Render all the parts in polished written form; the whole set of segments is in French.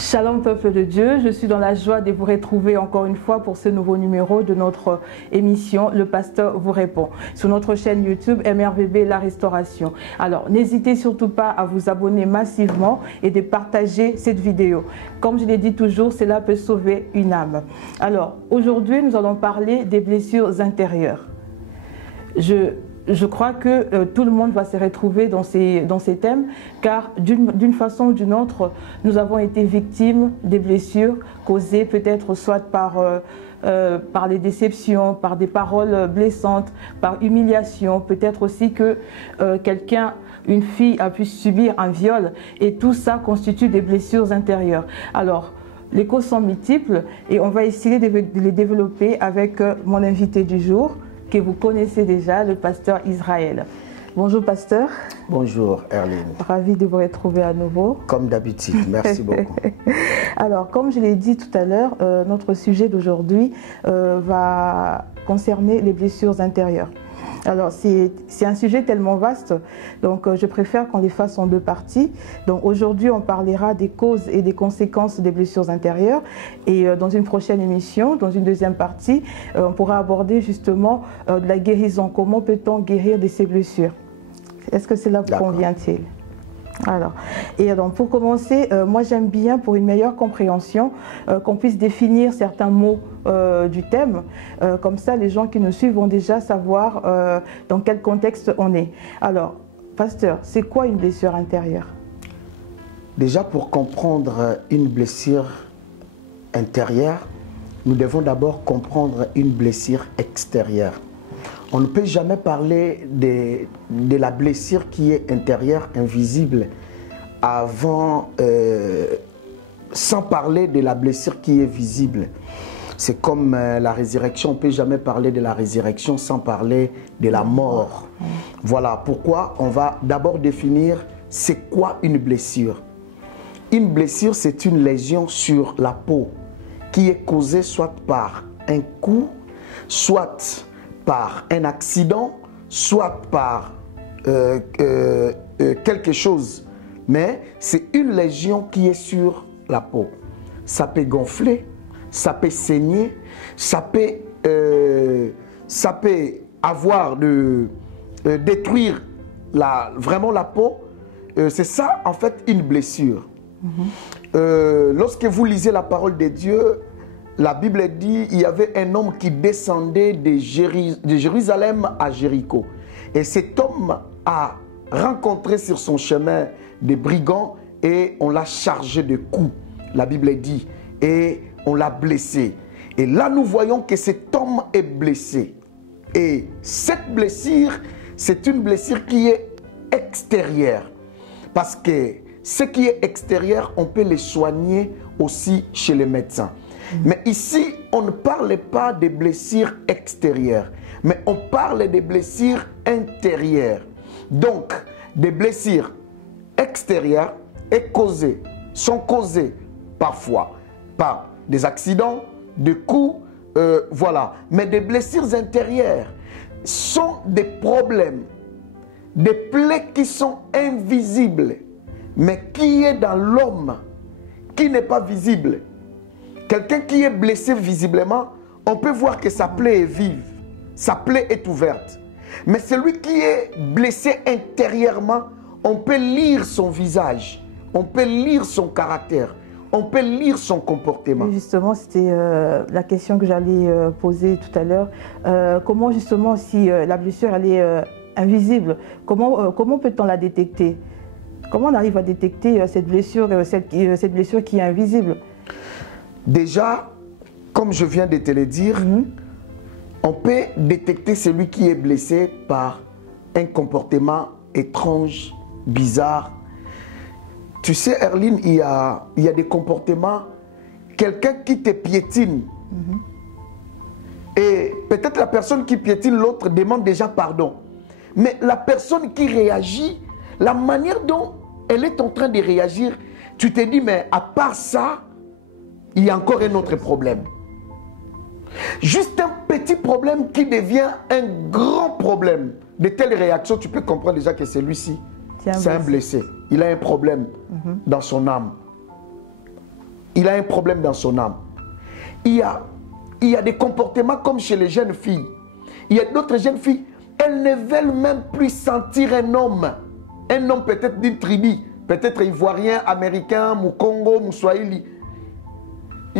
Shalom peuple de Dieu, je suis dans la joie de vous retrouver encore une fois pour ce nouveau numéro de notre émission Le Pasteur vous répond sur notre chaîne YouTube MRVB La Restauration. Alors n'hésitez surtout pas à vous abonner massivement et de partager cette vidéo. Comme je l'ai dit toujours, cela peut sauver une âme. Alors aujourd'hui nous allons parler des blessures intérieures. Je crois que tout le monde va se retrouver dans ces thèmes, car d'une façon ou d'une autre, nous avons été victimes des blessures causées peut-être soit par les déceptions, par des paroles blessantes, par humiliation, peut-être aussi que une fille a pu subir un viol, et tout ça constitue des blessures intérieures. Alors, les causes sont multiples et on va essayer de les développer avec mon invité du jour, que vous connaissez déjà, le pasteur Israël. Bonjour pasteur. Bonjour Erline. Ravi de vous retrouver à nouveau. Comme d'habitude, merci beaucoup. Alors, comme je l'ai dit tout à l'heure, notre sujet d'aujourd'hui va concerner les blessures intérieures. Alors, c'est un sujet tellement vaste, donc je préfère qu'on les fasse en deux parties. Donc aujourd'hui, on parlera des causes et des conséquences des blessures intérieures. Et dans une prochaine émission, dans une deuxième partie, on pourra aborder justement de la guérison. Comment peut-on guérir de ces blessures? Est-ce que cela vous convient-il? Alors, et donc pour commencer, moi j'aime bien, pour une meilleure compréhension, qu'on puisse définir certains mots du thème. Comme ça, les gens qui nous suivent vont déjà savoir dans quel contexte on est. Alors, pasteur, c'est quoi une blessure intérieure? Déjà, pour comprendre une blessure intérieure, nous devons d'abord comprendre une blessure extérieure. On ne peut jamais parler de la blessure qui est intérieure, invisible, sans parler de la blessure qui est visible. C'est comme la résurrection, on ne peut jamais parler de la résurrection sans parler de la mort. Voilà pourquoi on va d'abord définir c'est quoi une blessure. Une blessure, c'est une lésion sur la peau qui est causée soit par un coup, soit par un accident, soit par quelque chose. Mais c'est une lésion qui est sur la peau. Ça peut gonfler, ça peut saigner, ça peut détruire vraiment la peau. C'est ça en fait une blessure. Lorsque vous lisez la parole de Dieu, la Bible dit qu'il y avait un homme qui descendait de Jérusalem à Jéricho. Et cet homme a rencontré sur son chemin des brigands et on l'a chargé de coups, la Bible dit, et on l'a blessé. Et là, nous voyons que cet homme est blessé. Et cette blessure, c'est une blessure qui est extérieure. Parce que ce qui est extérieur, on peut le soigner aussi chez les médecins. Mais ici, on ne parle pas des blessures extérieures, mais on parle des blessures intérieures. Donc, des blessures extérieures sont causées parfois par des accidents, des coups, voilà. Mais des blessures intérieures sont des problèmes, des plaies qui sont invisibles, mais qui est dans l'homme, qui n'est pas visible. Quelqu'un qui est blessé visiblement, on peut voir que sa plaie est vive, sa plaie est ouverte. Mais celui qui est blessé intérieurement, on peut lire son visage, on peut lire son caractère, on peut lire son comportement. Et justement, c'était la question que j'allais poser tout à l'heure. Comment justement, si la blessure elle est invisible, comment peut-on la détecter? Comment on arrive à détecter cette blessure qui est invisible? Déjà, comme je viens de te le dire, on peut détecter celui qui est blessé par un comportement étrange, bizarre. Tu sais, Erline, il y a des comportements, quelqu'un qui te piétine, et peut-être la personne qui piétine l'autre demande déjà pardon. Mais la personne qui réagit, la manière dont elle est en train de réagir, tu te dis, mais à part ça, il y a encore un autre problème. Juste un petit problème qui devient un grand problème. De telles réactions, tu peux comprendre déjà que celui-ci, c'est un blessé. Il a un problème dans son âme. il a un problème dans son âme. Il y a des comportements comme chez les jeunes filles. Il y a d'autres jeunes filles, elles ne veulent même plus sentir un homme peut-être d'une tribu, peut-être ivoirien, américain, Mukongo, Mouswahili.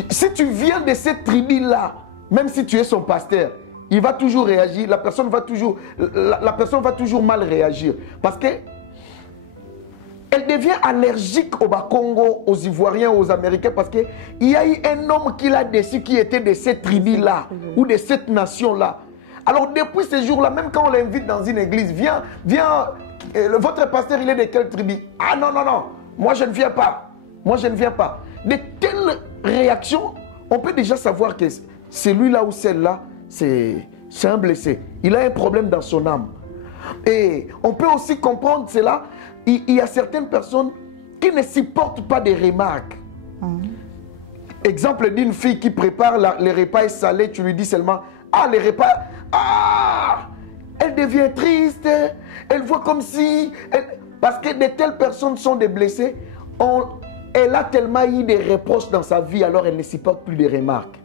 Si tu viens de cette tribu-là, même si tu es son pasteur, il va toujours réagir, la personne va toujours mal réagir. Parce que elle devient allergique au Bakongo, aux Ivoiriens, aux Américains, parce qu'il y a eu un homme qui l'a déçu, qui était de cette tribu-là, ou de cette nation-là. Alors depuis ce jour-là, même quand on l'invite dans une église, viens, votre pasteur, il est de quelle tribu? Ah non, non, non, moi je ne viens pas. Moi je ne viens pas. De telles réactions, on peut déjà savoir que celui-là ou celle-là, c'est un blessé. Il a un problème dans son âme. Et on peut aussi comprendre cela. Il y a certaines personnes qui ne supportent pas des remarques. Exemple d'une fille qui prépare les repas salés, tu lui dis seulement, ah les repas, ah, elle devient triste, elle voit comme si, parce que de telles personnes sont des blessés, elle a tellement eu des reproches dans sa vie, alors elle ne supporte plus des remarques.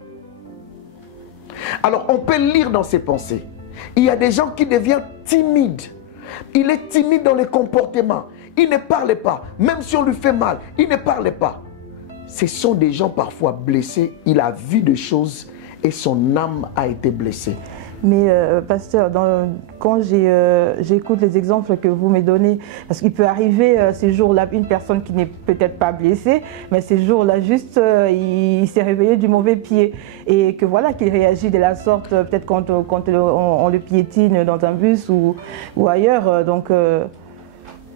Alors on peut lire dans ses pensées. Il y a des gens qui deviennent timides. Il est timide dans les comportements. Il ne parle pas. Même si on lui fait mal, il ne parle pas. Ce sont des gens parfois blessés. Il a vu des choses et son âme a été blessée. Mais pasteur, quand j'écoute les exemples que vous me donnez, parce qu'il peut arriver ces jours-là, une personne qui n'est peut-être pas blessée, mais ces jours-là, juste, il s'est réveillé du mauvais pied. Et que voilà, qu'il réagit de la sorte, peut-être quand on le piétine dans un bus ou ailleurs. Donc,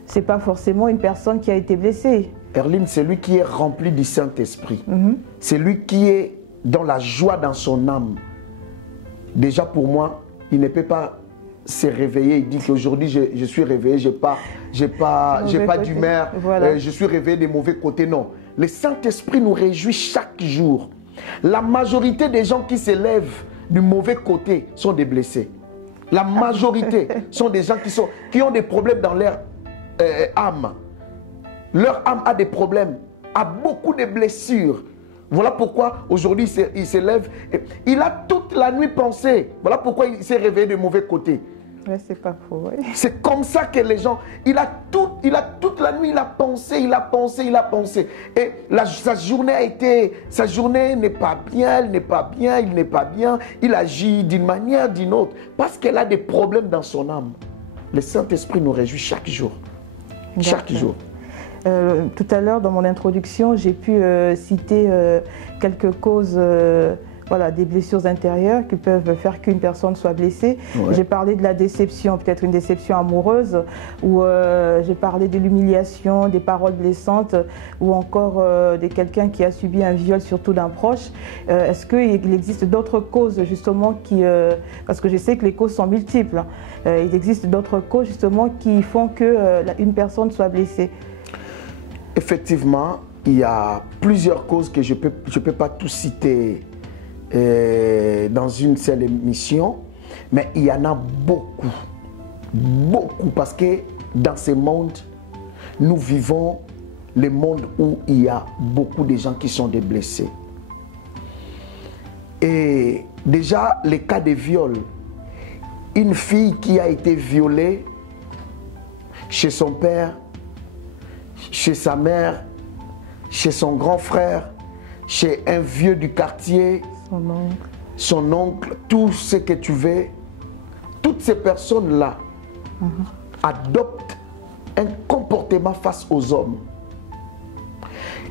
c'est pas forcément une personne qui a été blessée. Erline, c'est lui qui est rempli du Saint-Esprit. C'est lui qui est dans la joie dans son âme. Déjà pour moi, il ne peut pas se réveiller et dire qu'aujourd'hui je suis réveillé, j'ai pas d'humeur, voilà. Je suis réveillé des mauvais côtés. Non, le Saint-Esprit nous réjouit chaque jour. La majorité des gens qui se lèvent du mauvais côté sont des blessés. La majorité sont des gens qui ont des problèmes dans leur âme. Leur âme a des problèmes, a beaucoup de blessures. Voilà pourquoi aujourd'hui il se lève. Il a toute la nuit pensé. Voilà pourquoi il s'est réveillé de mauvais côté. Ouais, c'est pas faux. Ouais. C'est comme ça que les gens. Il a toute la nuit, il a pensé. Et sa journée n'est pas bien, elle n'est pas bien, il n'est pas bien. Il agit d'une manière, d'une autre. Parce qu'elle a des problèmes dans son âme. Le Saint-Esprit nous réjouit chaque jour. Chaque jour. Tout à l'heure, dans mon introduction, j'ai pu citer quelques causes voilà, des blessures intérieures qui peuvent faire qu'une personne soit blessée. Ouais. J'ai parlé de la déception, peut-être une déception amoureuse, ou j'ai parlé de l'humiliation, des paroles blessantes, ou encore de quelqu'un qui a subi un viol, surtout d'un proche. Est-ce qu'il existe d'autres causes, justement, parce que je sais que les causes sont multiples. Il existe d'autres causes, justement, qui font qu'une personne soit blessée. Effectivement, il y a plusieurs causes que je peux pas tout citer dans une seule émission, mais il y en a beaucoup, parce que dans ce monde, nous vivons le monde où il y a beaucoup de gens qui sont des blessés. Et déjà, les cas de viol, une fille qui a été violée chez son père, chez sa mère, chez son grand frère, chez un vieux du quartier, son oncle, tout ce que tu veux, toutes ces personnes-là adoptent un comportement face aux hommes.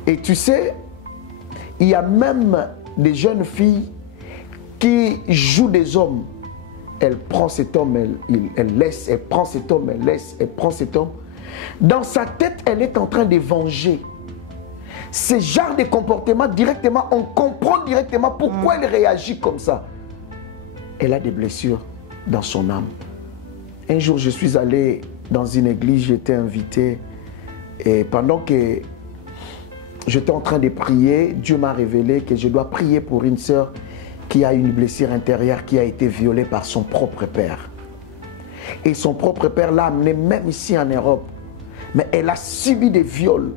Et tu sais, il y a même des jeunes filles qui jouent des hommes. Elle prend cet homme, elle laisse, elle prend cet homme, elle laisse, elle prend cet homme. Dans sa tête, elle est en train de venger. Ce genre de comportement, directement, on comprend directement pourquoi elle réagit comme ça. Elle a des blessures dans son âme. Un jour, je suis allé dans une église, j'étais invité. Et pendant que j'étais en train de prier, Dieu m'a révélé que je dois prier pour une sœur qui a une blessure intérieure, qui a été violée par son propre père. Et son propre père l'a amenée même ici en Europe. Mais elle a subi des viols.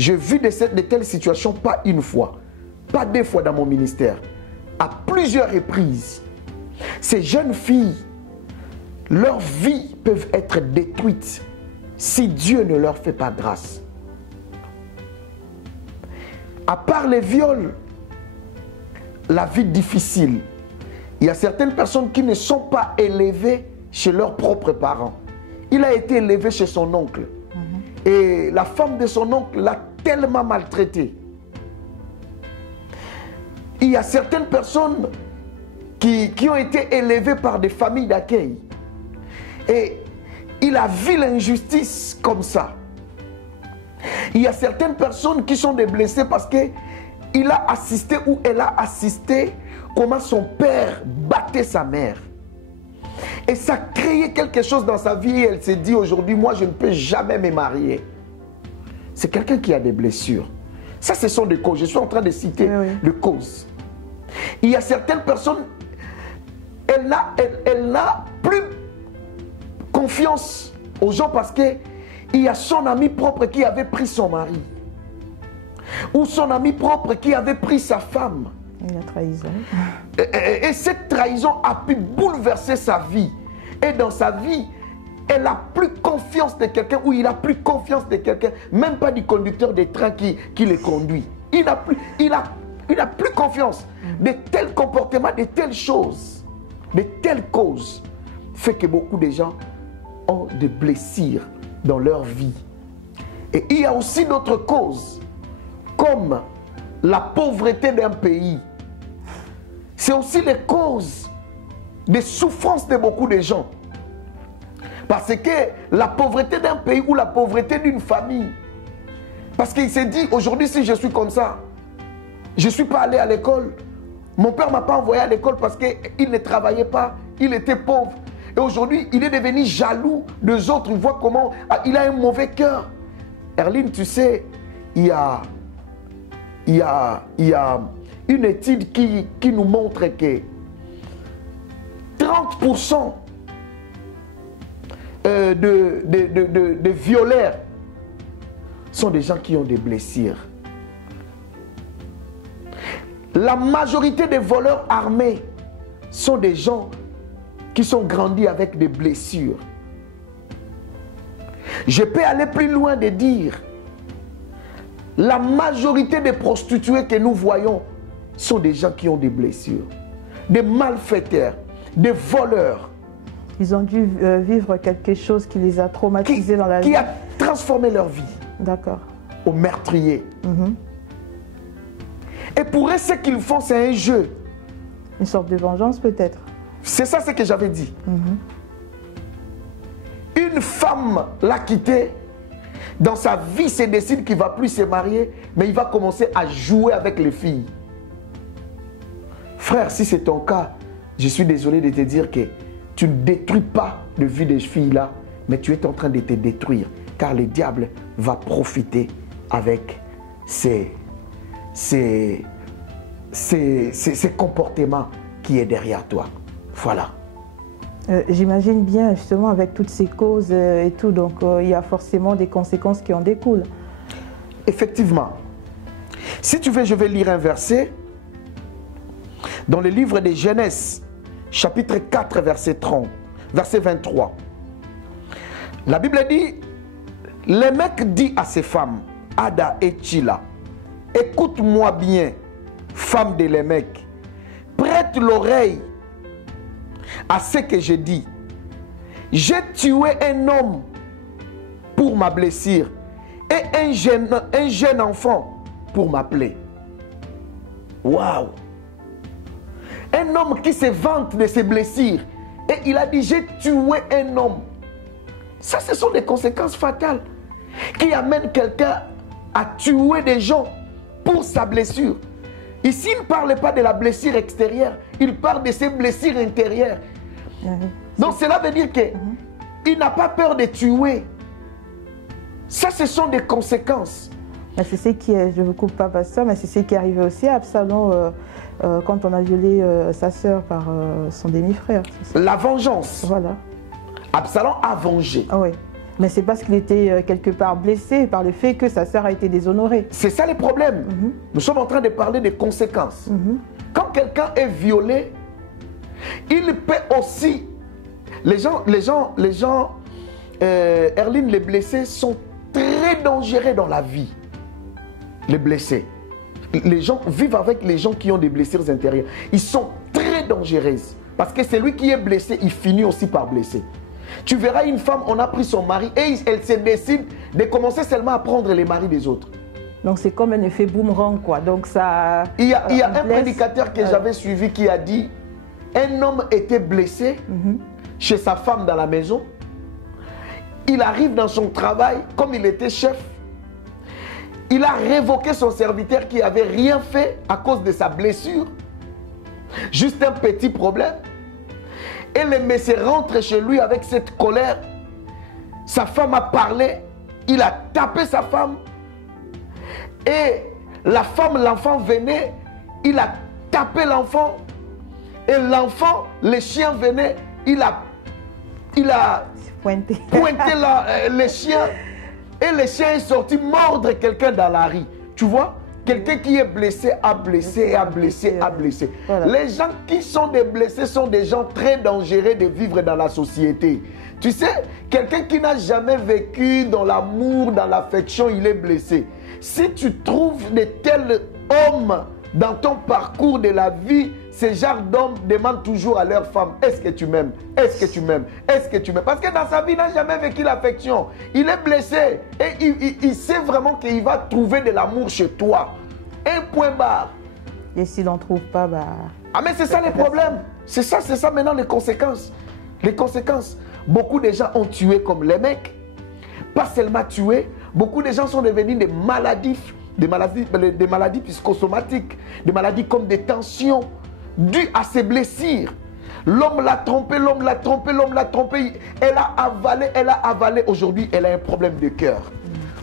j'ai vu de telles situations pas une fois, pas deux fois dans mon ministère, à plusieurs reprises. Ces jeunes filles, leurs vies peuvent être détruites si Dieu ne leur fait pas grâce. À part les viols, la vie difficile, il y a certaines personnes qui ne sont pas élevées chez leurs propres parents. Il a été élevé chez son oncle. Et la femme de son oncle l'a tellement maltraité. Il y a certaines personnes qui ont été élevées par des familles d'accueil. Et il a vu l'injustice comme ça. Il y a certaines personnes qui sont des blessés parce qu'il a assisté ou elle a assisté comment son père battait sa mère. Et ça créait quelque chose dans sa vie et elle s'est dit aujourd'hui, moi je ne peux jamais me marier. C'est quelqu'un qui a des blessures. Ça, ce sont des causes. Je suis en train de citer les causes. Il y a certaines personnes, elle n'a plus confiance aux gens parce qu'il y a son ami propre qui avait pris son mari. Ou son ami propre qui avait pris sa femme. Il a trahison. Et cette trahison a pu bouleverser sa vie. Et dans sa vie, elle n'a plus confiance de quelqu'un ou il n'a plus confiance de quelqu'un, même pas du conducteur des trains qui les conduit. Il n'a plus confiance de tels comportements, de telles choses, de telles causes, fait que beaucoup de gens ont des blessures dans leur vie. Et il y a aussi d'autres causes, comme la pauvreté d'un pays. C'est aussi les causes des souffrances de beaucoup de gens. Parce que la pauvreté d'un pays ou la pauvreté d'une famille, parce qu'il s'est dit, aujourd'hui si je suis comme ça, je ne suis pas allé à l'école, mon père ne m'a pas envoyé à l'école parce qu'il ne travaillait pas, il était pauvre. Et aujourd'hui, il est devenu jaloux des autres, il voit comment, il a un mauvais cœur. Erline, tu sais, il y a une étude qui nous montre que 30% de violeurs sont des gens qui ont des blessures. La majorité des voleurs armés sont des gens qui sont grandis avec des blessures. Je peux aller plus loin de dire, la majorité des prostituées que nous voyons sont des gens qui ont des blessures, des malfaiteurs, des voleurs. Ils ont dû vivre quelque chose qui les a traumatisés dans la vie. Qui a transformé leur vie. D'accord. Au meurtrier. Et pour eux, ce qu'ils font, c'est un jeu. Une sorte de vengeance peut-être. C'est ça ce que j'avais dit. Une femme l'a quitté. Dans sa vie, il se décide qu'il ne va plus se marier, mais il va commencer à jouer avec les filles. Frère, si c'est ton cas, je suis désolé de te dire que tu ne détruis pas la vie des filles-là, mais tu es en train de te détruire, car le diable va profiter avec ces comportements qui est derrière toi. Voilà. J'imagine bien, justement, avec toutes ces causes et tout, donc il y a forcément des conséquences qui en découlent. Effectivement. Si tu veux, je vais lire un verset dans le livre de Genèse, chapitre 4, verset 30, verset 23. La Bible dit, le mec dit à ses femmes, Ada et Chila, écoute-moi bien, femme de Lémec, prête l'oreille à ce que je dis. J'ai tué un homme pour ma blessure et un jeune enfant pour ma plaie. Waouh! Un homme qui se vante de ses blessures et il a dit j'ai tué un homme. Ça, ce sont des conséquences fatales qui amènent quelqu'un à tuer des gens pour sa blessure. Ici, il ne parle pas de la blessure extérieure, il parle de ses blessures intérieures. Donc cela veut dire qu'il n'a pas peur de tuer. Ça, ce sont des conséquences. C'est ce qui est, je ne vous coupe pas, pasteur, mais c'est ce qui est arrivé aussi à Absalom quand on a violé sa sœur par son demi-frère. La vengeance. Voilà. Absalom a vengé. Ah oui. Mais c'est parce qu'il était quelque part blessé par le fait que sa sœur a été déshonorée. C'est ça le problème. Nous sommes en train de parler des conséquences. Quand quelqu'un est violé, il peut aussi... Erline, les blessés sont très dangereux dans la vie. Les blessés. Les gens vivent avec les gens qui ont des blessures intérieures. Ils sont très dangereux. Parce que celui qui est blessé, il finit aussi par blesser. Tu verras une femme, on a pris son mari et elle se décide de commencer seulement à prendre les maris des autres. Donc c'est comme un effet boomerang, quoi. Donc ça... Il y a un prédicateur que j'avais suivi qui a dit, un homme était blessé chez sa femme dans la maison. Il arrive dans son travail, comme il était chef, il a révoqué son serviteur qui n'avait rien fait à cause de sa blessure. Juste un petit problème. Et le monsieur rentre chez lui avec cette colère. Sa femme a parlé. Il a tapé sa femme. Et la femme, l'enfant venait. Il a tapé l'enfant. Et l'enfant, le chien venait. Il a pointé le chien. Et le chien est sorti mordre quelqu'un dans la rue. Tu vois? Quelqu'un qui est blessé a blessé, a blessé, a blessé. Voilà. Les gens qui sont des blessés sont des gens très dangereux de vivre dans la société. Tu sais, quelqu'un qui n'a jamais vécu dans l'amour, dans l'affection, il est blessé. Si tu trouves de tels hommes dans ton parcours de la vie, ces genres d'hommes demandent toujours à leur femme, est-ce que tu m'aimes? Est-ce que tu m'aimes? Est-ce que tu m'aimes? Parce que dans sa vie, il n'a jamais vécu l'affection. Il est blessé et il sait vraiment qu'il va trouver de l'amour chez toi. Un point barre. Et s'il n'en trouve pas, bah... Ah mais c'est ça les problèmes. C'est ça maintenant les conséquences. Les conséquences. Beaucoup de gens ont tué comme les mecs. Pas seulement tué, beaucoup de gens sont devenus des maladies psychosomatiques, des maladies comme des tensions dues à ces blessures. L'homme l'a trompé, l'homme l'a trompé, l'homme l'a trompé. Elle a avalé. Aujourd'hui, elle a un problème de cœur.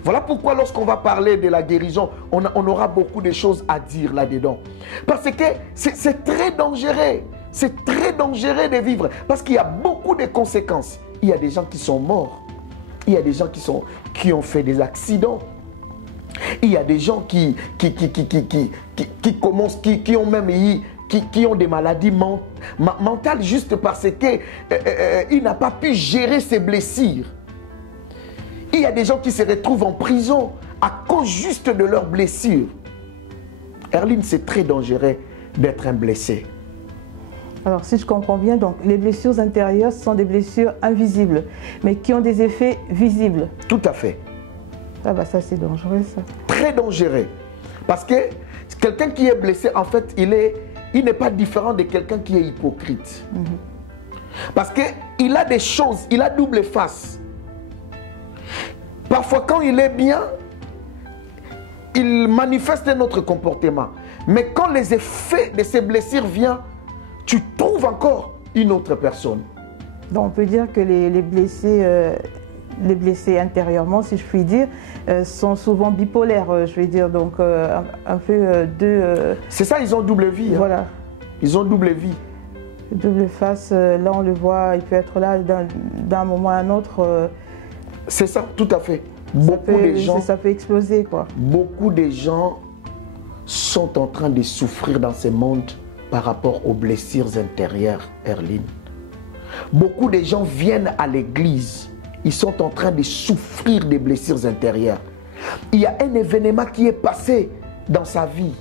Voilà pourquoi lorsqu'on va parler de la guérison, on aura beaucoup de choses à dire là-dedans. Parce que c'est très dangereux. C'est très dangereux de vivre. Parce qu'il y a beaucoup de conséquences. Il y a des gens qui sont morts. Il y a des gens qui ont fait des accidents. Il y a des gens qui ont même eu... Qui ont des maladies mentales juste parce qu'il n'a pas pu gérer ses blessures. Il y a des gens qui se retrouvent en prison à cause juste de leurs blessures. Erline, c'est très dangereux d'être un blessé. Alors, si je comprends bien, donc, les blessures intérieures sont des blessures invisibles, mais qui ont des effets visibles. Tout à fait. Ah bah ça, c'est dangereux, ça. Très dangereux. Parce que quelqu'un qui est blessé, en fait, il n'est pas différent de quelqu'un qui est hypocrite. Parce qu'il a des choses, il a double face. Parfois, quand il est bien, il manifeste un autre comportement. Mais quand les effets de ces blessures viennent, tu trouves encore une autre personne. Donc, on peut dire que les blessés intérieurement, si je puis dire, sont souvent bipolaires, je vais dire, donc un peu deux... C'est ça, ils ont double vie. Voilà. Hein. Ils ont double vie. Double face, là on le voit, il peut être là d'un moment à un autre. C'est ça, tout à fait. Ça peut exploser, quoi. Beaucoup de gens sont en train de souffrir dans ce monde par rapport aux blessures intérieures, Erline. Beaucoup de gens viennent à l'église. Ils sont en train de souffrir des blessures intérieures. Il y a un événement qui est passé dans sa vie.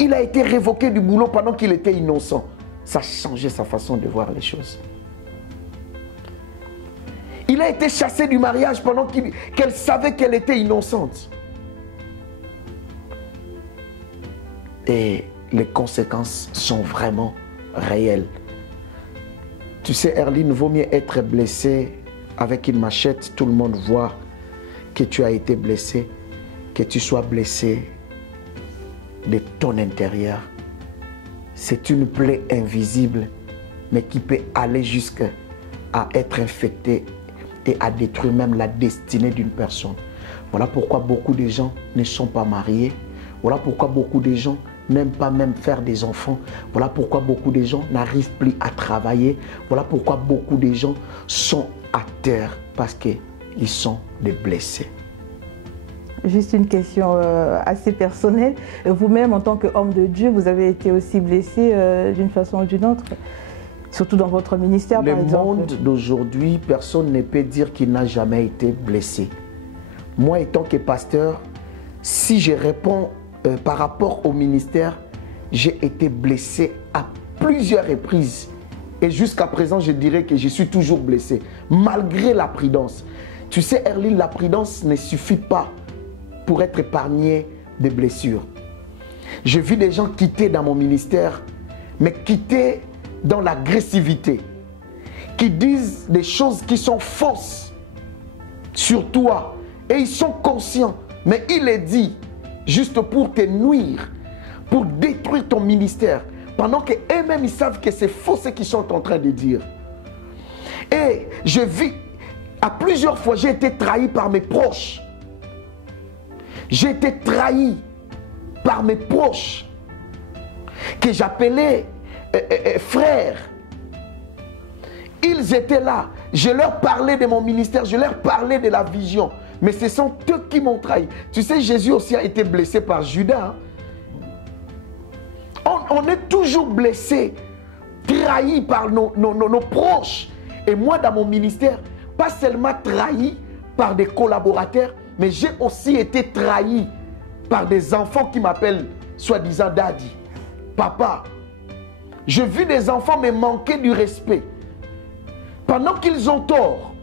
Il a été révoqué du boulot pendant qu'il était innocent. Ça a changé sa façon de voir les choses. Il a été chassé du mariage pendant qu'elle savait qu'elle était innocente. Et les conséquences sont vraiment réelles. Tu sais, Erline, vaut mieux être blessé avec une machette, tout le monde voit que tu as été blessé, que tu sois blessé de ton intérieur. C'est une plaie invisible, mais qui peut aller jusqu'à être infectée et à détruire même la destinée d'une personne. Voilà pourquoi beaucoup de gens ne sont pas mariés. Voilà pourquoi beaucoup de gens n'aiment pas même faire des enfants. Voilà pourquoi beaucoup de gens n'arrivent plus à travailler. Voilà pourquoi beaucoup de gens sont à terre parce qu'ils sont des blessés. Juste une question assez personnelle. Vous-même, en tant qu'homme de Dieu, vous avez été aussi blessé d'une façon ou d'une autre, surtout dans votre ministère, par exemple. Le monde d'aujourd'hui, personne ne peut dire qu'il n'a jamais été blessé. Moi, étant que pasteur, si je réponds par rapport au ministère, j'ai été blessé à plusieurs reprises. Et jusqu'à présent, je dirais que je suis toujours blessé, malgré la prudence. Tu sais, Erline, la prudence ne suffit pas pour être épargné des blessures. J'ai vu des gens quitter dans mon ministère, mais quitter dans l'agressivité, qui disent des choses qui sont fausses sur toi, et ils sont conscients, mais il les dit juste pour te nuire, pour détruire ton ministère, pendant qu'eux-mêmes ils savent que c'est faux ce qu'ils sont en train de dire. Et je vis, à plusieurs fois, j'ai été trahi par mes proches. J'ai été trahi par mes proches, que j'appelais frères. Ils étaient là. Je leur parlais de mon ministère, je leur parlais de la vision. Mais ce sont eux qui m'ont trahi. Tu sais, Jésus aussi a été blessé par Judas. On est toujours blessé, trahi par nos proches. Et moi, dans mon ministère, pas seulement trahi par des collaborateurs, mais j'ai aussi été trahi par des enfants qui m'appellent soi-disant daddy, papa. Je vis des enfants me manquer du respect pendant qu'ils ont tort.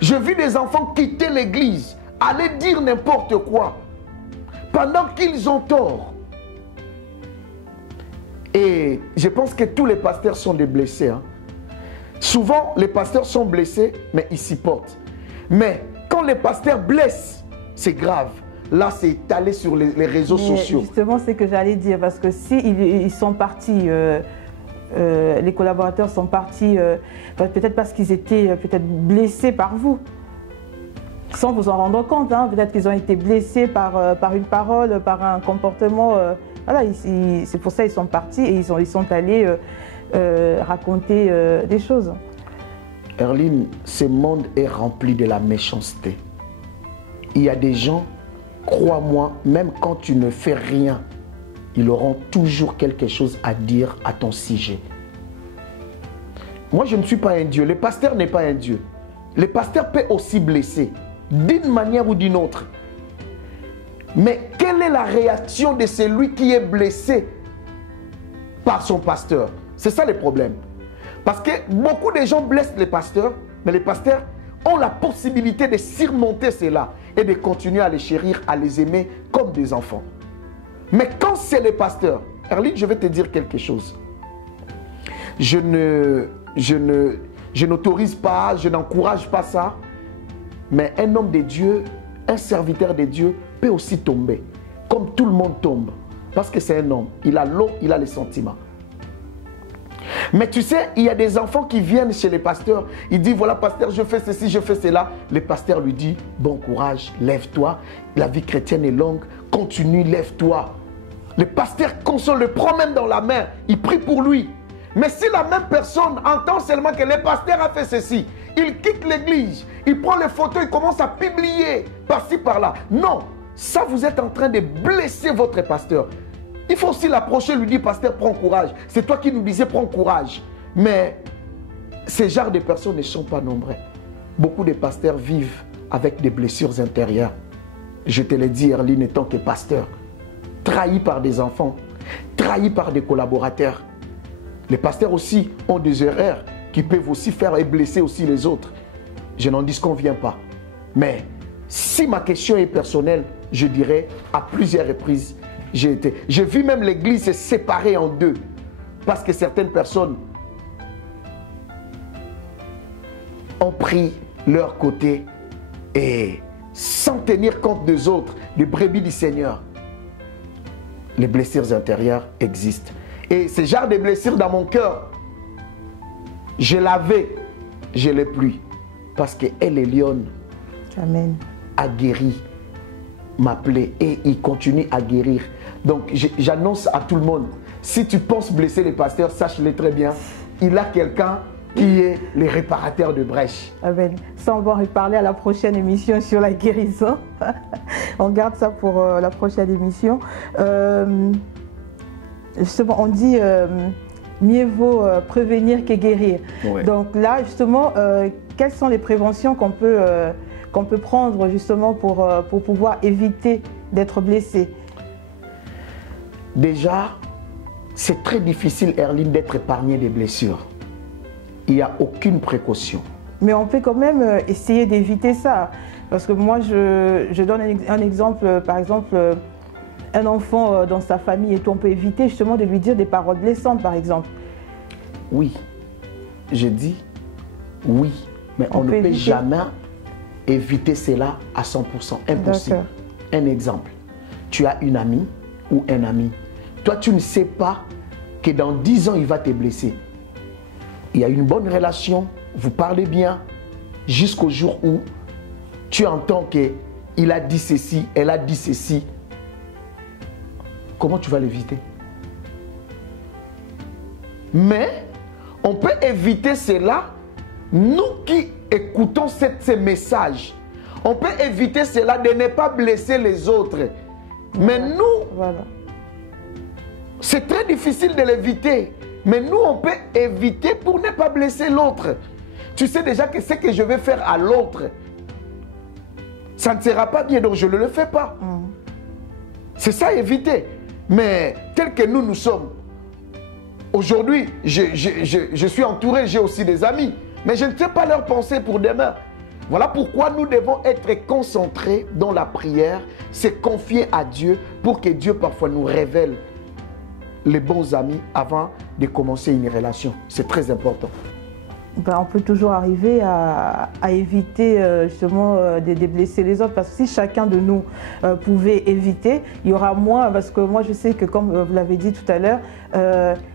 Je vis des enfants quitter l'église, aller dire n'importe quoi pendant qu'ils ont tort. Et je pense que tous les pasteurs sont des blessés. Hein. Souvent, les pasteurs sont blessés, mais ils s'y portent. Mais quand les pasteurs blessent, c'est grave. Là, c'est étalé sur les réseaux sociaux. Justement, c'est ce que j'allais dire, parce que si ils sont partis, les collaborateurs sont partis, peut-être parce qu'ils étaient peut-être blessés par vous, sans vous en rendre compte. Hein. Peut-être qu'ils ont été blessés par une parole, par un comportement. Voilà, c'est pour ça qu'ils sont partis et ils sont allés raconter des choses. Erline, ce monde est rempli de la méchanceté. Il y a des gens, crois-moi, même quand tu ne fais rien, ils auront toujours quelque chose à dire à ton sujet. Moi, je ne suis pas un Dieu. Le pasteur n'est pas un Dieu. Le pasteur peut aussi blesser, d'une manière ou d'une autre. Mais quelle est la réaction de celui qui est blessé par son pasteur? C'est ça le problème. Parce que beaucoup de gens blessent les pasteurs, mais les pasteurs ont la possibilité de surmonter cela et de continuer à les chérir, à les aimer comme des enfants. Mais quand c'est les pasteurs, Erline, je vais te dire quelque chose. Je n'autorise pas, je n'encourage pas ça, mais un homme de Dieu, un serviteur de Dieu peut aussi tomber, comme tout le monde tombe, parce que c'est un homme, il a l'eau, il a les sentiments. Mais tu sais, il y a des enfants qui viennent chez les pasteurs, ils disent voilà pasteur, je fais ceci, je fais cela. Le pasteur lui dit bon courage, lève-toi, la vie chrétienne est longue, continue, lève-toi. Le pasteur console, le prend même dans la main, il prie pour lui. Mais si la même personne entend seulement que le pasteur a fait ceci, il quitte l'église, il prend les photos, il commence à publier par-ci par-là. Non, ça vous êtes en train de blesser votre pasteur. Il faut aussi l'approcher, lui dire, pasteur, prends courage. C'est toi qui nous disais, prends courage. Mais ces genres de personnes ne sont pas nombreux. Beaucoup de pasteurs vivent avec des blessures intérieures. Je te l'ai dit, Erline, étant que pasteur, trahi par des enfants, trahi par des collaborateurs. Les pasteurs aussi ont des erreurs qui peuvent aussi faire et blesser aussi les autres. Je n'en disconviens pas. Mais si ma question est personnelle, je dirais à plusieurs reprises, j'ai vu même l'église se séparer en deux. Parce que certaines personnes ont pris leur côté et sans tenir compte des autres, des brebis du Seigneur. Les blessures intérieures existent. Et ce genre de blessures dans mon cœur, je l'avais, je ne l'ai plus. Parce qu'elle est lionne. Amen. A guéri ma plaie et il continue à guérir. Donc j'annonce à tout le monde, si tu penses blesser les pasteurs, sache-le très bien, il a quelqu'un qui est le réparateur de brèches. Amen. Ça, on va en reparler à la prochaine émission sur la guérison. On garde ça pour la prochaine émission. Justement, on dit mieux vaut prévenir que guérir. Ouais. Donc là, justement, quelles sont les préventions qu'on peut prendre justement pour pouvoir éviter d'être blessé? Déjà, c'est très difficile, Erline, d'être épargné des blessures. Il n'y a aucune précaution. Mais on peut quand même essayer d'éviter ça. Parce que moi, je donne un exemple, par exemple, un enfant dans sa famille, et tout, on peut éviter justement de lui dire des paroles blessantes, par exemple. Oui, je dis oui, mais on ne peut jamais éviter cela à 100%. Impossible. Un exemple, tu as une amie ou un ami. Toi, tu ne sais pas que dans 10 ans, il va te blesser. Il y a une bonne relation, vous parlez bien, jusqu'au jour où tu entends qu'il a dit ceci, elle a dit ceci. Comment tu vas l'éviter? Mais on peut éviter cela, nous qui écoutons ces messages. On peut éviter cela de ne pas blesser les autres. Mais nous, c'est très difficile de l'éviter. Mais nous, on peut éviter pour ne pas blesser l'autre. Tu sais déjà que ce que je vais faire à l'autre, ça ne sera pas bien, donc je ne le fais pas. C'est ça, éviter. Mais tel que nous sommes, aujourd'hui, je suis entouré, j'ai aussi des amis. Mais je ne sais pas leur penser pour demain. Voilà pourquoi nous devons être concentrés dans la prière, se confier à Dieu pour que Dieu parfois nous révèle les bons amis avant de commencer une relation. C'est très important. Ben, on peut toujours arriver à éviter justement de blesser les autres, parce que si chacun de nous pouvait éviter, il y aura moins, parce que moi je sais que comme vous l'avez dit tout à l'heure,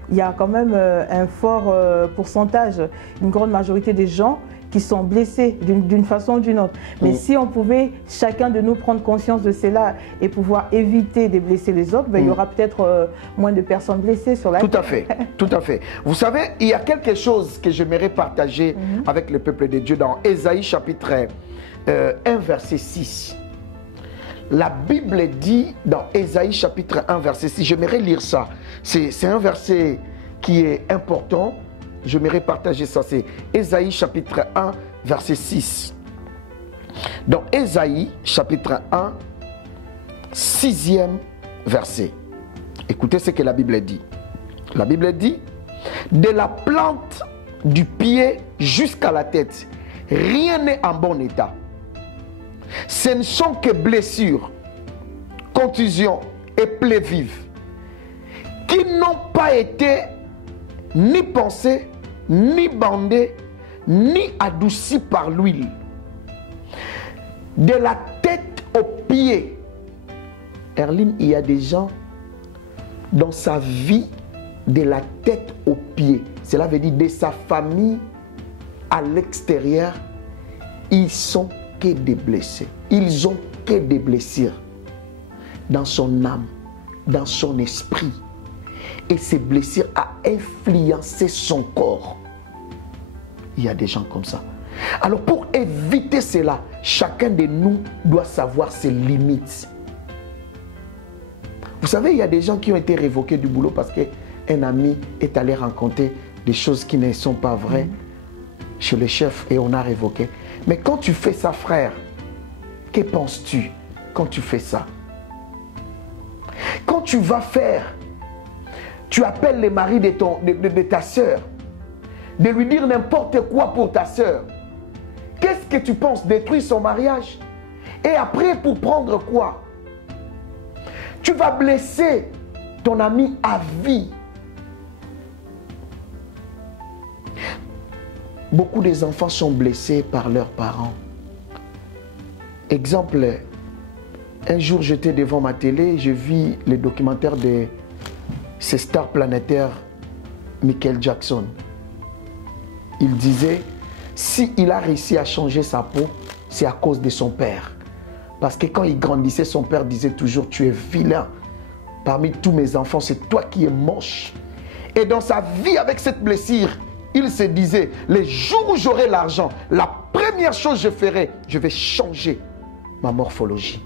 il y a quand même un fort pourcentage, une grande majorité des gens qui sont blessés d'une façon ou d'une autre. Mais si on pouvait chacun de nous prendre conscience de cela et pouvoir éviter de blesser les autres, ben, il y aura peut-être moins de personnes blessées sur la terre. Tout à fait, tout à fait. Vous savez, il y a quelque chose que j'aimerais partager avec le peuple de Dieu dans Ésaïe chapitre 1 verset 6. La Bible dit dans Ésaïe chapitre 1 verset 6, j'aimerais lire ça. C'est un verset qui est important. J'aimerais partager ça, c'est Ésaïe chapitre 1, verset 6. Dans Ésaïe chapitre 1, 6e verset. Écoutez ce que la Bible dit. La Bible dit, de la plante du pied jusqu'à la tête, rien n'est en bon état. Ce ne sont que blessures, contusions et plaies vives, qui n'ont pas été ni pensé, ni bandé, ni adouci par l'huile. De la tête aux pieds. Erline, il y a des gens dans sa vie, de la tête aux pieds. Cela veut dire de sa famille à l'extérieur, ils sont que des blessés. Ils ont que des blessures dans son âme, dans son esprit. Et ces blessures ont influencé son corps. Il y a des gens comme ça. Alors pour éviter cela, chacun de nous doit savoir ses limites. Vous savez, il y a des gens qui ont été révoqués du boulot parce qu'un ami est allé raconter des choses qui ne sont pas vraies chez le chef et on a révoqué. Mais quand tu fais ça, frère, que penses-tu quand tu fais ça? Quand tu vas faire, tu appelles le mari de ta soeur, de lui dire n'importe quoi pour ta soeur. Qu'est-ce que tu penses? Détruire son mariage? Et après, pour prendre quoi? Tu vas blesser ton ami à vie. Beaucoup des enfants sont blessés par leurs parents. Exemple, un jour j'étais devant ma télé, je vis le documentaire de ces stars planétaires, Michael Jackson. Il disait, s'il a réussi à changer sa peau, c'est à cause de son père. Parce que quand il grandissait, son père disait toujours, tu es vilain. Parmi tous mes enfants, c'est toi qui es moche. Et dans sa vie, avec cette blessure, il se disait, les jours où j'aurai l'argent, la première chose que je ferai, je vais changer ma morphologie.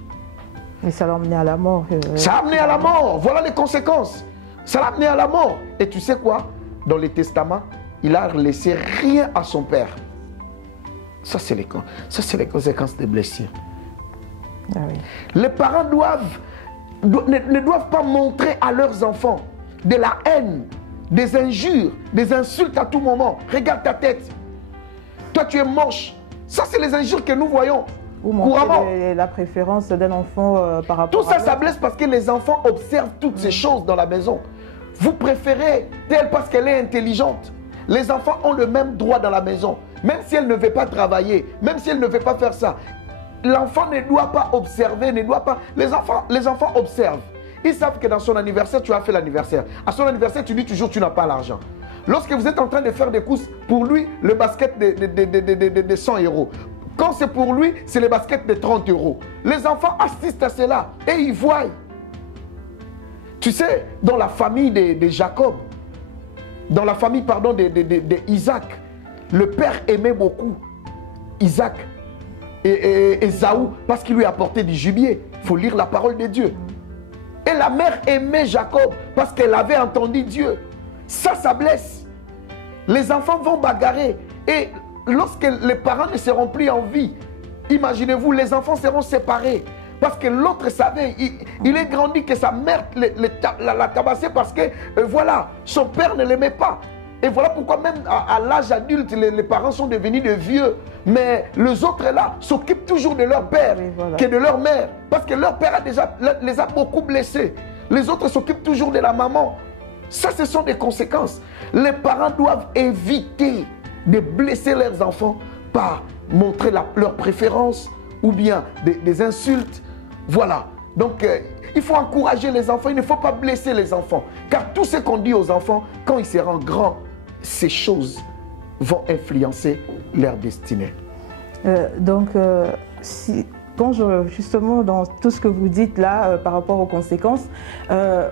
Et ça l'a amené à la mort. Ça a amené à la mort. Voilà les conséquences. Ça l'a amené à la mort. Et tu sais quoi? Dans les testaments, il a laissé rien à son père. Ça, c'est les conséquences des blessures. Ah oui. Les parents ne doivent pas montrer à leurs enfants de la haine, des injures, des insultes à tout moment. Regarde ta tête. Toi, tu es moche. Ça, c'est les injures que nous voyons. Ou montrer la préférence d'un enfant par rapport à... Tout ça, ça blesse parce que les enfants observent toutes ces choses dans la maison. Vous préférez telle parce qu'elle est intelligente. Les enfants ont le même droit dans la maison. Même si elle ne veut pas travailler, même si elle ne veut pas faire ça. L'enfant ne doit pas observer, ne doit pas... Les enfants observent. Ils savent que dans son anniversaire, tu as fait l'anniversaire. À son anniversaire, tu dis toujours tu n'as pas l'argent. Lorsque vous êtes en train de faire des courses, pour lui, le basket de 100 €. Quand c'est pour lui, c'est le basket de 30 €. Les enfants assistent à cela et ils voient. Tu sais, dans la famille de Jacob, dans la famille, pardon, d'Isaac, le père aimait beaucoup Isaac et Ésaü parce qu'il lui apportait du gibier. Il faut lire la parole de Dieu. Et la mère aimait Jacob parce qu'elle avait entendu Dieu. Ça blesse. Les enfants vont bagarrer. Et lorsque les parents ne seront plus en vie, imaginez-vous, les enfants seront séparés. Parce que l'autre savait, il est grandi que sa mère l'a tabassé parce que, voilà, son père ne l'aimait pas. Et voilà pourquoi même à l'âge adulte, les parents sont devenus de vieux. Mais les autres là s'occupent toujours de leur père que de leur mère. Parce que leur père les a beaucoup blessés. Les autres s'occupent toujours de la maman. Ça, ce sont des conséquences. Les parents doivent éviter de blesser leurs enfants par montrer leur préférence ou bien des insultes. Voilà. Donc, il faut encourager les enfants. Il ne faut pas blesser les enfants. Car tout ce qu'on dit aux enfants, quand ils seront grands, ces choses vont influencer leur destinée. Justement, dans tout ce que vous dites là, par rapport aux conséquences,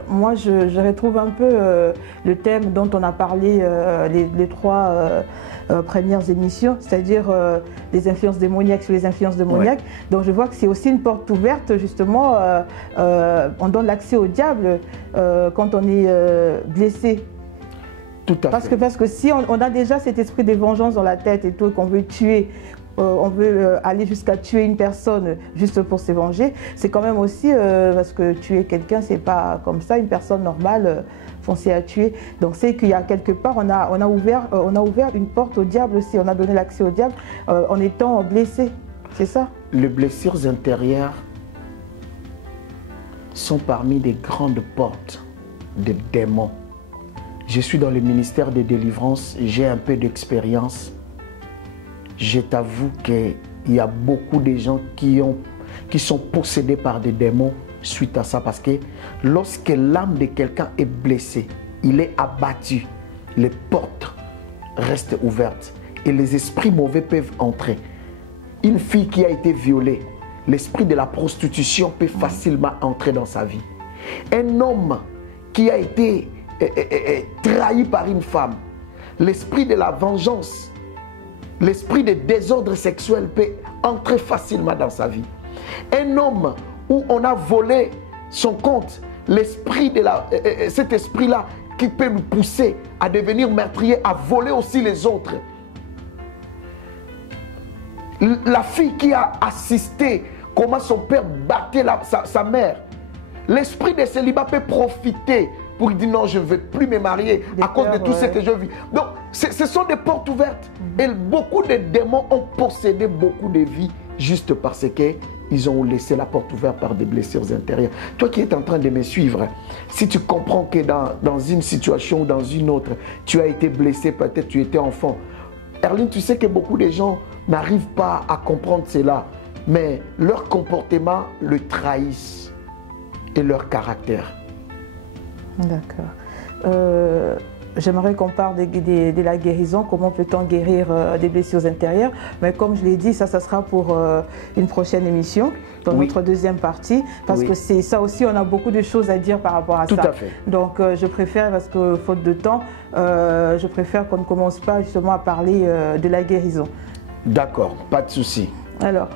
moi, je retrouve un peu le thème dont on a parlé les trois premières émissions, c'est-à-dire les influences démoniaques sur les influences démoniaques. Ouais. Donc, je vois que c'est aussi une porte ouverte, justement, on donne l'accès au diable quand on est blessé. Tout à fait. Parce que si on a déjà cet esprit de vengeance dans la tête et tout, qu'on veut tuer, on veut aller jusqu'à tuer une personne juste pour se venger, c'est quand même aussi parce que tuer quelqu'un, c'est pas comme ça, une personne normale foncer à tuer. Donc c'est qu'il y a quelque part, on a ouvert une porte au diable aussi, on a donné l'accès au diable en étant blessé, c'est ça? Les blessures intérieures sont parmi les grandes portes des démons. Je suis dans le ministère de délivrance, j'ai un peu d'expérience. Je t'avoue qu'il y a beaucoup de gens qui sont possédés par des démons suite à ça. Parce que lorsque l'âme de quelqu'un est blessée, il est abattu, les portes restent ouvertes et les esprits mauvais peuvent entrer. Une fille qui a été violée, l'esprit de la prostitution peut facilement entrer dans sa vie. Un homme qui a été trahi par une femme, l'esprit de la vengeance, l'esprit de désordre sexuel peut entrer facilement dans sa vie. Un homme où on a volé son compte, cet esprit-là qui peut nous pousser à devenir meurtrier, à voler aussi les autres. La fille qui a assisté comment son père battait sa mère, l'esprit de célibat peut profiter pour dire non, je ne veux plus me marier à cause de tout ce que je vis. Donc, ce sont des portes ouvertes. Et beaucoup de démons ont possédé beaucoup de vies juste parce qu'ils ont laissé la porte ouverte par des blessures intérieures. Toi qui es en train de me suivre, si tu comprends que dans une situation ou dans une autre, tu as été blessé, peut-être tu étais enfant. Erline, tu sais que beaucoup de gens n'arrivent pas à comprendre cela, mais leur comportement le trahissent et leur caractère. D'accord. j'aimerais qu'on parle de la guérison, comment peut-on guérir des blessures intérieures. Mais comme je l'ai dit, ça sera pour une prochaine émission, dans notre deuxième partie, parce que c'est ça aussi, on a beaucoup de choses à dire par rapport à ça. Tout à fait. Donc je préfère, parce que faute de temps, je préfère qu'on ne commence pas justement à parler de la guérison. D'accord, pas de souci. Alors,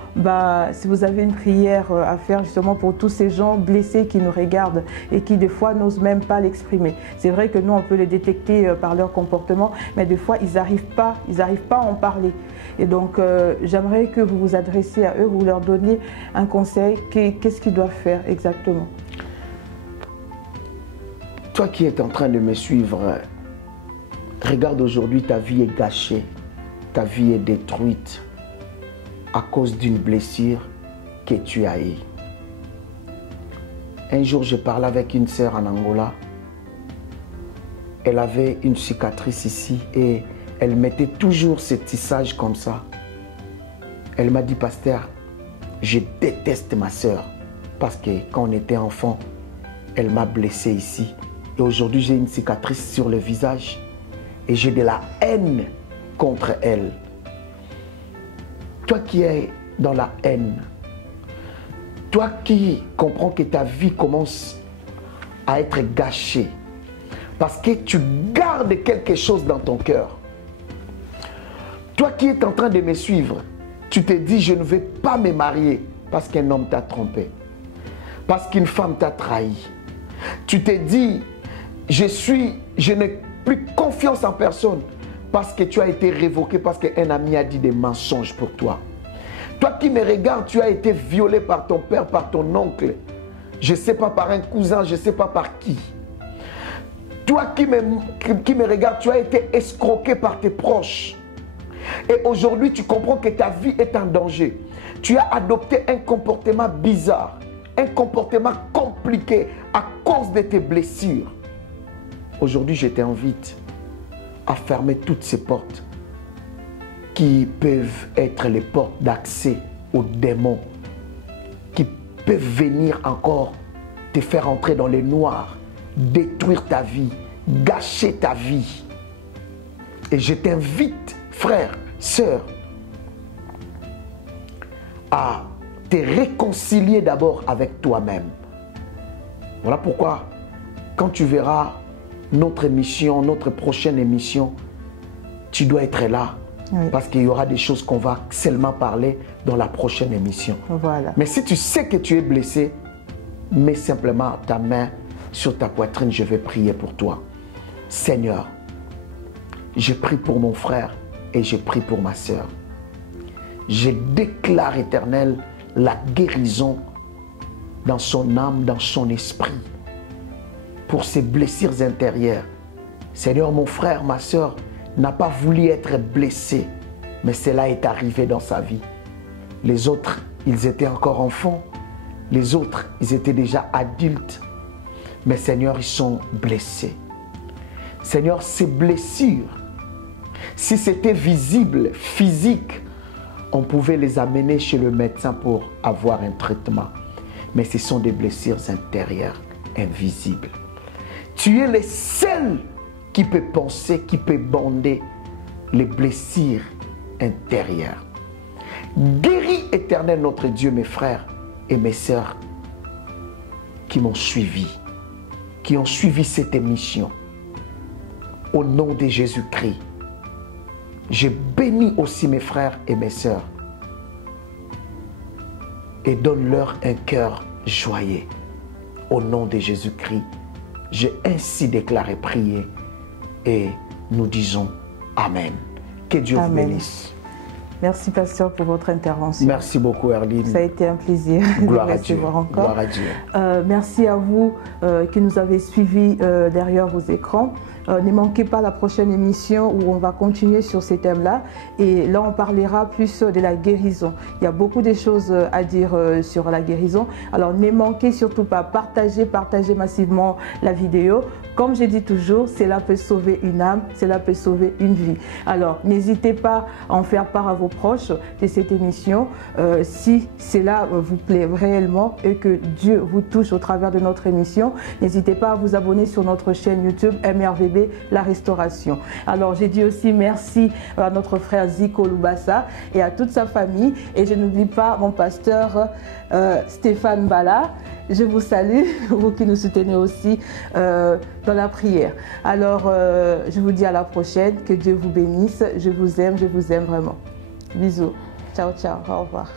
si vous avez une prière à faire justement pour tous ces gens blessés qui nous regardent et qui des fois n'osent même pas l'exprimer. C'est vrai que nous, on peut les détecter par leur comportement, mais des fois, ils n'arrivent pas à en parler. Et donc, j'aimerais que vous vous adressiez à eux, vous leur donniez un conseil. Qu'est-ce qu'ils doivent faire exactement? Toi qui es en train de me suivre, regarde aujourd'hui, ta vie est gâchée, ta vie est détruite à cause d'une blessure que tu as eue. Un jour, je parlais avec une sœur en Angola. Elle avait une cicatrice ici et elle mettait toujours ce tissage comme ça. Elle m'a dit, pasteur, je déteste ma sœur parce que quand on était enfant, elle m'a blessé ici. Et aujourd'hui, j'ai une cicatrice sur le visage et j'ai de la haine contre elle. Toi qui es dans la haine, toi qui comprends que ta vie commence à être gâchée parce que tu gardes quelque chose dans ton cœur. Toi qui es en train de me suivre, tu te dis je ne vais pas me marier parce qu'un homme t'a trompé, parce qu'une femme t'a trahi. Tu te dis je n'ai plus confiance en personne parce que tu as été révoqué, parce qu'un ami a dit des mensonges pour toi. Toi qui me regardes, tu as été violé par ton père, par ton oncle. Je ne sais pas, par un cousin, je ne sais pas par qui. Toi qui me regardes, tu as été escroqué par tes proches. Et aujourd'hui, tu comprends que ta vie est en danger. Tu as adopté un comportement bizarre, un comportement compliqué à cause de tes blessures. Aujourd'hui, je t'invite à fermer toutes ces portes qui peuvent être les portes d'accès aux démons, qui peuvent venir encore te faire entrer dans les noirs, détruire ta vie, gâcher ta vie. Et je t'invite, frère, sœur, à te réconcilier d'abord avec toi-même. Voilà pourquoi, quand tu verras notre émission, notre prochaine émission, tu dois être là. Oui. Parce qu'il y aura des choses qu'on va seulement parler dans la prochaine émission. Voilà. Mais si tu sais que tu es blessé, mets simplement ta main sur ta poitrine, je vais prier pour toi. Seigneur, je prie pour mon frère et je prie pour ma sœur. Je déclare, Éternel, la guérison dans son âme, dans son esprit, pour ses blessures intérieures. Seigneur, mon frère, ma sœur n'a pas voulu être blessé, mais cela est arrivé dans sa vie. Les autres, ils étaient encore enfants. Les autres, ils étaient déjà adultes. Mais Seigneur, ils sont blessés. Seigneur, ces blessures, si c'était visible, physique, on pouvait les amener chez le médecin pour avoir un traitement. Mais ce sont des blessures intérieures, invisibles. Tu es le seul qui peut penser, qui peut bander les blessures intérieures. Guéris, Éternel notre Dieu, mes frères et mes sœurs qui m'ont suivi, qui ont suivi cette émission. Au nom de Jésus-Christ, je bénis aussi mes frères et mes sœurs et donne-leur un cœur joyeux. Au nom de Jésus-Christ, j'ai ainsi déclaré, prié et nous disons Amen. Que Dieu vous bénisse. Merci, pasteur, pour votre intervention. Merci beaucoup, Erline. Ça a été un plaisir Gloire de à Dieu. recevoir encore. Gloire à Dieu. Merci à vous qui nous avez suivis derrière vos écrans. Ne manquez pas la prochaine émission où on va continuer sur ces thèmes-là. Et là, on parlera plus de la guérison. Il y a beaucoup de choses à dire sur la guérison. Alors, ne manquez surtout pas, partagez massivement la vidéo comme je dis toujours, cela peut sauver une âme, cela peut sauver une vie. Alors, n'hésitez pas à en faire part à vos proches de cette émission si cela vous plaît réellement et que Dieu vous touche au travers de notre émission. N'hésitez pas à vous abonner sur notre chaîne YouTube MRVB La Restauration. Alors, j'ai dit aussi merci à notre frère Zico Lubasa et à toute sa famille. Et je n'oublie pas mon pasteur Stéphane Bala. Je vous salue, vous qui nous soutenez aussi dans la prière. Alors, je vous dis à la prochaine. Que Dieu vous bénisse. Je vous aime vraiment. Bisous. Ciao, ciao. Au revoir.